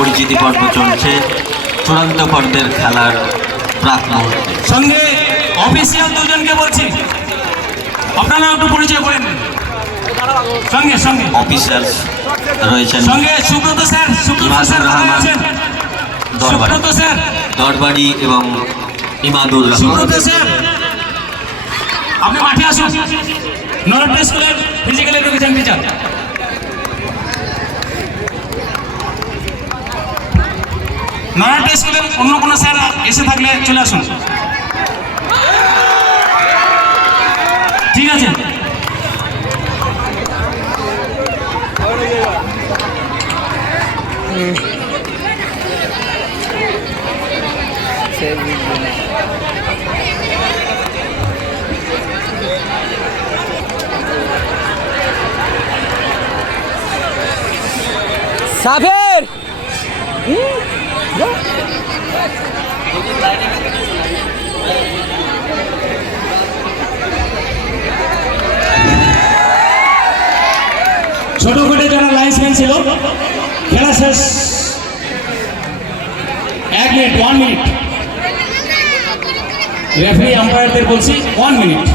পরিচিতি পর্ব চলছে চূড়ান্ত পর্বের খেলার প্রাক মুহূর্তে। সঙ্গে অফিসিয়াল দুজনকে বলছি, আপনারা একটু পরিচয় করেন। সঙ্গে সঙ্গে অফিসার রয়েছেন সঙ্গে সুব্রত স্যার, ইমাদুর রহমান দরবারি, সুব্রত স্যার, দরবারি এবং ইমাদুর রহমান। সুব্রত স্যার আপনি মাঠে আসুন। নরটা স্কুলের ফিজিক্যাল এডুকেশন টিচার। নরটা স্কুলের অন্য কোনো স্যার এসে থাকলে চলে আসুন। ঠিক আছে, সাফের ছোট করে যারা লাইন্সম্যান ছিল, খেলা শেষ 1 মিনিট, 1 মিনিট। রেফারি আম্পায়ারদের বলছি 1 মিনিট।